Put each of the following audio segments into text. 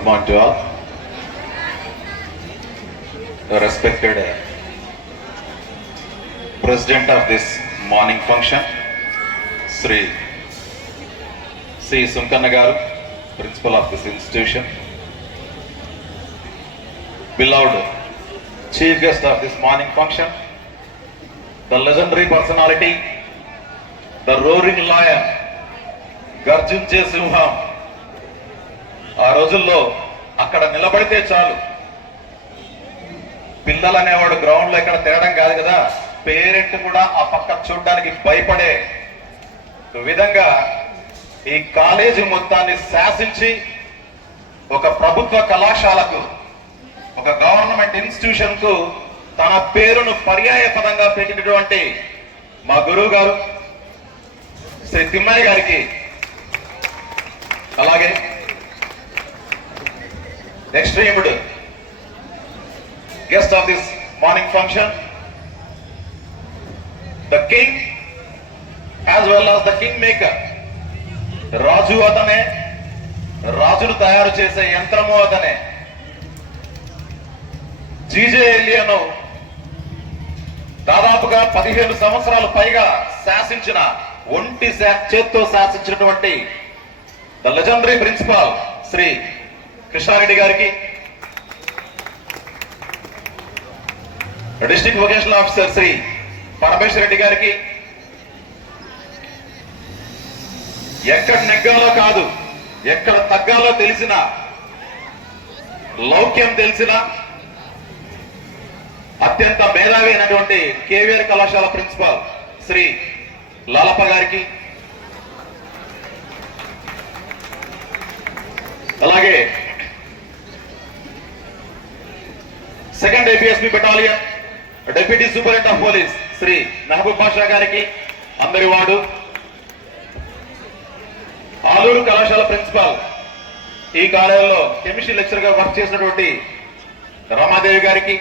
Good morning to all. Respected President of this morning function, Sri C. Sunkanna Garu, Principal of this institution. Beloved Chief Guest of this morning function, the legendary personality, the roaring lion, గర్జించే సింహం. ఆ రోజుల్లో అక్కడ నిలబడితే చాలు, పిల్లలు అనేవాడు ground లో ఇక్కడ తిరగడం కాదు కదా, పేరెంట్ కూడా ఆ పక్క చూడడానికి భయపడే విధంగా ఈ కాలేజీ మొత్తాన్ని శాసించి ఒక ప్రభుత్వ కళాశాలకు, ఒక గవర్నమెంట్ ఇన్స్టిట్యూషన్ కు తన పేరును పర్యాయ పదంగా పెట్టినటువంటి మా గురువు గారు శ్రీ తిమ్మయ్య గారికి, అలాగే esteemed guest of this morning function, the king as well as the kingmaker. రాజు అతనే, రాజును తయారు చేసే యంత్రము అతనే. జీజే ఎలియాను దాదాపుగా 15 సంవత్సరాలు పైగా శాసించిన, ఒంటి చేత్తో శాసించినటువంటి the legendary principal Shri Krishna Reddy గారికి, district vocational officer Shri Parameswara Reddy గారికి, ఎక్కడ నెగ్గాలో కాదు ఎక్కడ తగ్గాలో తెలిసిన, లౌక్యం తెలిసిన అత్యంత మేధావి అయినటువంటి కేవీఆర్ కళాశాల ప్రిన్సిపాల్ శ్రీ లాలప్ప గారికి, అలాగే second APSP battalion deputy superintendent of police Shri Mahaboob Basha గారికి, అందరి వాడు ఆలూరు కళాశాల ప్రిన్సిపాల్, ఈ కాలేజీలో కెమిస్ట్రీ లెక్చర్ గా వర్క్ చేసినటువంటి రమాదేవి గారికి,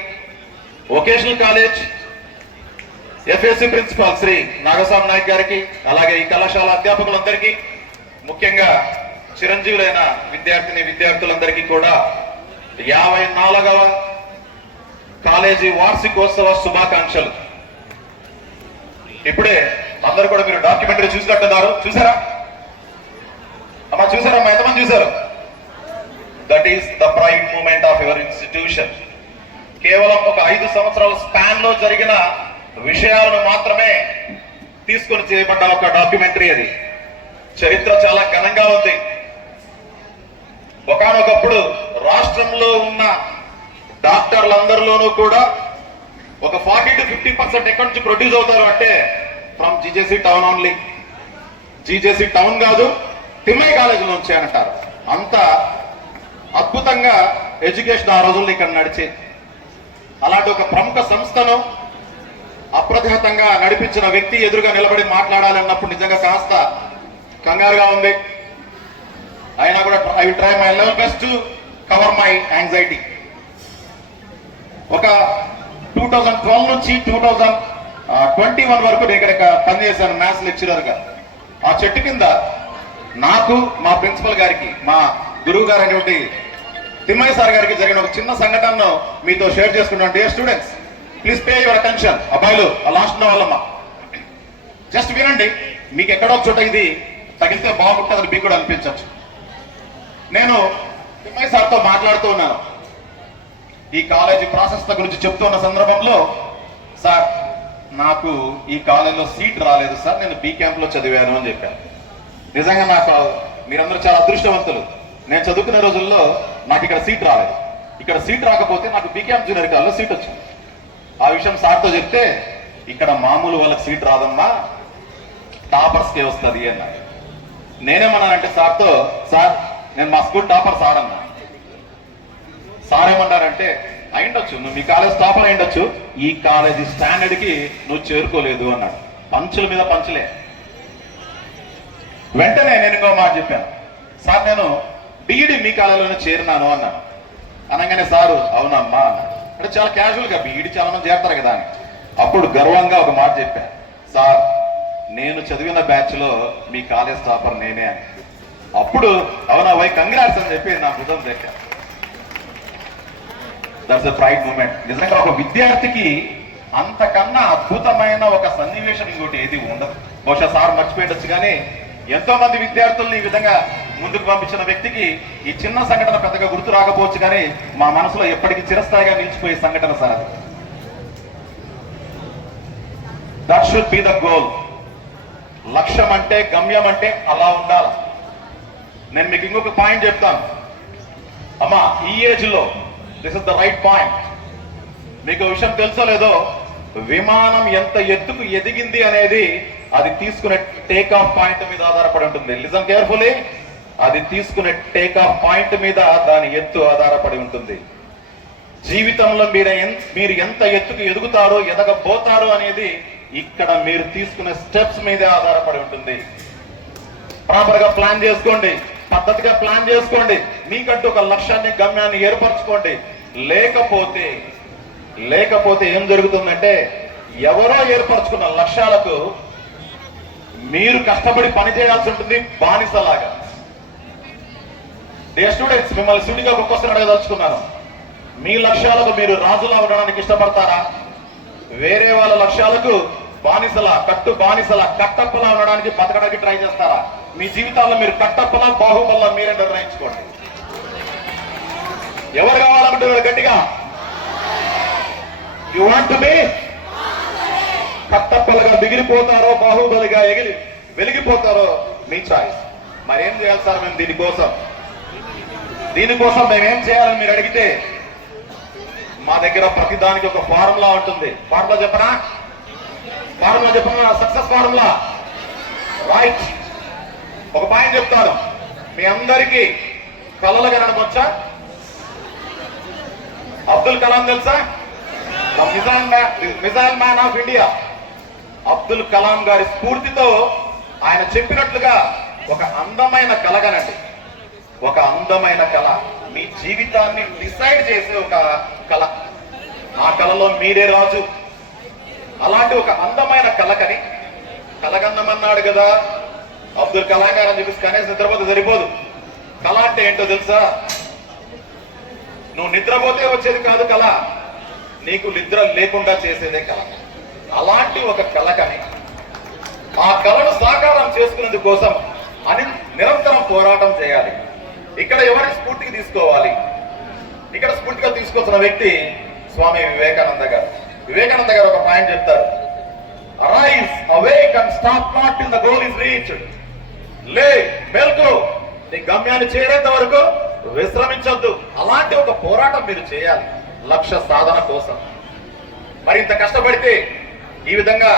vocational college FSC principal Shri Nagaswamy Nayak గారికి, అలాగే ఈ కళాశాల అధ్యాపకులందరికీ, ముఖ్యంగా చిరంజీవులైన విద్యార్థులందరికీ కూడా 54వ కాలేజీ వార్షికోత్సవ శుభాకాంక్షలు. ఇప్పుడే అందరూ కూడా మీరు డాక్యుమెంటరీ చూసినట్టున్నారు, చూసారా అమ్మా? చూసారమ్మా? ఎంతమంది చూసారు? That is the pride moment of your institution. కేవలం ఒక 5 సంవత్సరాల స్పాన్ లో జరిగిన విషయాలను మాత్రమే తీసుకొని చేయబడ్డ ఒక డాక్యుమెంటరీ అది. చరిత్ర చాలా ఘనంగా ఉంది. ఒకానొకప్పుడు రాష్ట్రంలో ఉన్న డాక్టర్లందరిలోనూ కూడా ఒక 40 to 50% ఎక్కడి నుంచి ప్రొడ్యూస్ అవుతారు అంటే from GJC town only. GJC town కాదు, తిమ్మయ్య కాలేజీ నుంచి అంటారు. అంత అద్భుతంగా ఎడ్యుకేషన్ ఆ రోజుల్లో ఇక్కడ నడిచేది. అలాంటి ఒక ప్రముఖ సంస్థను అప్రతిహతంగా నడిపించిన వ్యక్తి ఎదురుగా నిలబడి మాట్లాడాలన్నప్పుడు నిజంగా కాస్త కంగారుగా ఉంది. అయినా కూడా I will try my level best to cover my anxiety. ఒక 2012 నుంచి 2021 వరకు నేను ఇక్కడ పనిచేశాను మ్యాథ్స్ లెక్చరర్ గా. ఆ చెట్టు కింద నాకు, మా ప్రిన్సిపల్ గారికి, మా గురువు గారు అనేటువంటి తిమ్మయ్య సార్ గారికి జరిగిన ఒక చిన్న సంఘటనను మీతో షేర్ చేసుకున్నాను. Dear students, please pay your attention. అబ్బాయిలు లాస్ట్ ఉన్న వాళ్ళమ్మా, జస్ట్ వినండి. మీకు ఎక్కడో చోట ఇది తగిలితే బాగుంటుందని మీకు కూడా అనిపించవచ్చు. నేను తిమ్మయ్య సార్తో మాట్లాడుతూ ఉన్నాను, ఈ కాలేజీ ప్రాసెస్ గురించి చెప్తున్న సందర్భంలో, సార్ నాకు ఈ కాలేజీలో సీట్ రాలేదు సార్, నేను బీ క్యాంప్ లో చదివాను అని చెప్పాను. నిజంగా నాకు మీరందరూ చాలా అదృష్టవంతులు. నేను చదువుకునే రోజుల్లో నాకు ఇక్కడ సీట్ రాలేదు. ఇక్కడ సీట్ రాకపోతే నాకు బీ క్యాంప్ జూనియర్ కాలేజీలో సీట్ వచ్చింది. ఆ విషయం సార్తో చెప్తే, ఇక్కడ మామూలు వాళ్ళకి సీట్ రాదమ్మా, టాపర్స్కే వస్తుంది అన్నారు. నేనేమన్నానంటే సార్తో, సార్ నేను మా స్కూల్ టాపర్ సార్ అన్నా. సార్ ఏమన్నారంటే, అయిండొచ్చు, నువ్వు మీ కాలేజ్ టాపర్ అయిండొచ్చు, ఈ కాలేజీ స్టాండర్డ్ కి నువ్వు చేరుకోలేదు అన్నాడు. పంచుల మీద పంచులే. వెంటనే నేను ఇంకో మాట చెప్పాను, సార్ నేను బీఈడి మీ కాలేజీలోనే చేరినాను అన్నాను. అనగానే సారు అవునమ్మా అన్నాడు. అంటే చాలా క్యాజువల్ గా బీఈడి చాలా మంది చేరతారు కదా అని. అప్పుడు గర్వంగా ఒక మాట చెప్పాను, సార్ నేను చదివిన బ్యాచ్ లో మీ కాలేజ్ టాపర్ నేనే అని. అప్పుడు అవునా వై కంగ్రాట్స్ అని చెప్పి నా బుధం దగ్గర దట్స్ ఎ ప్రైడ్ మూమెంట్. నిజంగా ఒక విద్యార్థికి అంతకన్నా అద్భుతమైన ఒక సన్నివేశం ఇంకోటి ఏది ఉండదు. బహుశా సార్ మర్చిపోయొచ్చు, కానీ ఎంతో మంది విద్యార్థుల్ని ఈ విధంగా ముందుకు పంపించిన వ్యక్తికి ఈ చిన్న సంఘటన పెద్దగా గుర్తు రాకపోవచ్చు, కానీ మా మనసులో ఎప్పటికీ చిరస్థాయిగా నిలిచిపోయే సంఘటన సార్ అది. That should be the goal. లక్ష్యం అంటే, గమ్యం అంటే అలా ఉండాలి. నేను మీకు ఇంకొక పాయింట్ చెప్తాను అమ్మా, ఈ ఏజ్ లో this is the right point. మీకు విషయం తెలుసో లేదో, విమానం ఎంత ఎత్తుకు ఎదిగింది అనేది అది తీసుకునే టేక్ ఆఫ్ పాయింట్ మీద ఆధారపడి ఉంటుంది. లిజన్ కేర్ఫుల్లీ, అది తీసుకునే టేక్ ఆఫ్ పాయింట్ మీద దాని ఎత్తు ఆధారపడి ఉంటుంది. జీవితంలో మీరు ఎంత ఎత్తుకు ఎదుగుతారో, ఎదగబోతారో అనేది ఇక్కడ మీరు తీసుకునే స్టెప్స్ మీదే ఆధారపడి ఉంటుంది. ప్రాపర్ గా ప్లాన్ చేసుకోండి, పద్ధతిగా ప్లాన్ చేసుకోండి, మీకంటూ ఒక లక్ష్యాన్ని, గమ్యాన్ని ఏర్పరచుకోండి. లేకపోతే ఏం జరుగుతుందంటే, ఎవరో ఏర్పరచుకున్న లక్ష్యాలకు మీరు కష్టపడి పని చేయాల్సి ఉంటుంది బానిసలాగా. డే స్టూడెంట్స్, మిమ్మల్ని సుడిగా ఒక క్వశ్చన్ అడగదలుచుకున్నాను. మీ లక్ష్యాలకు మీరు రాజులా ఉండడానికి ఇష్టపడతారా? వేరే వాళ్ళ లక్ష్యాలకు బానిసలా, కట్టప్పలా ఉండడానికి, బతకడానికి ట్రై చేస్తారా? మీ జీవితాల్లో మీరు కట్టప్పలా, బాహుబలా మీరే నిర్ణయించుకోండి. ఎవరు కావాలంటున్నారు గట్టిగా? యు వాంట్ టు బి కట్టప్పలుగా మిగిలిపోతారో, బాహుబలిగా వెలిగిపోతారో మీ చాయిస్. మరేం చేయాలి సార్ మేము దీనికోసం మేమేం చేయాలని మీరు అడిగితే, మా దగ్గర ప్రతి దానికి ఒక ఫార్ములా ఉంటుంది. ఫార్ములా చెప్పనా? Success formula. రైట్. ఒక పాయింట్ చెప్తాను, మీ అందరికీ కలలు కనడం వచ్చా? అబ్దుల్ కలాం తెలుసా? Missile man of India. Abdul Kalam గారి స్ఫూర్తితో ఆయన చెప్పినట్లుగా ఒక అందమైన కల కనండి. ఒక అందమైన కళ, మీ జీవితాన్ని డిసైడ్ చేసే ఒక కళ. ఆ కళలో మీరే రాజు. అలాంటి ఒక అందమైన కళకని, కలగందమన్నాడు కదా అబ్దుల్ కలాం గారు అని చెప్పేసి కనీసం నిద్రపోతే సరిపోదు. కళ అంటే ఏంటో తెలుసా? నువ్వు నిద్రపోతే వచ్చేది కాదు కళ, నీకు నిద్ర లేకుండా చేసేదే కళ. అలాంటి ఒక కళకని, ఆ కళను సాకారం చేసుకునేందుకు కోసం నిరంతరం పోరాటం చేయాలి. ఇక్కడ ఎవరిని స్ఫూర్తికి తీసుకోవాలి? ఇక్కడ స్ఫూర్తిగా తీసుకోవాల్సిన వ్యక్తి స్వామి వివేకానంద గారు. వివేకానంద గారు ఒక పాయింట్ చెప్తారు, arise, awake and stop not till the goal is reached. మేల్కో, నీ గమ్యాన్ని చేరేంత వరకు విశ్రమించొద్దు. అలాంటి ఒక పోరాటం మీరు చేయాలి లక్ష్య సాధన కోసం. మరింత కష్టపడితే, ఈ విధంగా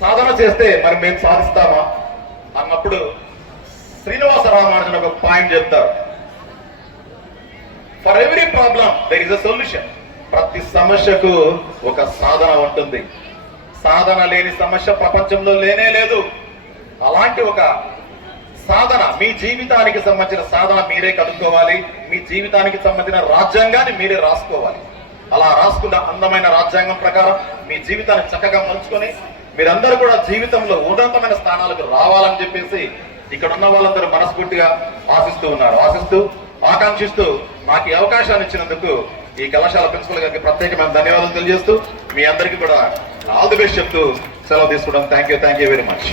సాధన చేస్తే మరి మేము సాధిస్తామా అన్నప్పుడు శ్రీనివాస రామానుజన్ ఒక పాయింట్ చెప్తారు, for every problem there is a solution. ప్రతి సమస్యకు ఒక సాధన ఉంటుంది. సాధన లేని సమస్య ప్రపంచంలో లేనే లేదు. అలాంటి ఒక సాధన, మీ జీవితానికి సంబంధించిన సాధన మీరే కనుక్కోవాలి. మీ జీవితానికి సంబంధించిన రాజ్యాంగాన్ని మీరే రాసుకోవాలి. అలా రాసుకున్న అందమైన రాజ్యాంగం ప్రకారం మీ జీవితాన్ని చక్కగా మలుచుకొని మీరందరూ కూడా జీవితంలో ఉన్నతమైన స్థానాలకు రావాలని చెప్పేసి ఇక్కడ ఉన్న వాళ్ళందరూ మనస్ఫూర్తిగా ఆకాంక్షిస్తూ నాకు ఈ అవకాశాన్ని ఇచ్చినందుకు ఈ కళాశాల ప్రిన్సిపల్ గారికి ప్రత్యేకమైన ధన్యవాదాలు తెలియజేస్తూ మీ అందరికీ కూడా ఆల్ ది బెస్ట్ చెప్తూ సెలవు తీసుకుంటాం. Thank you very much.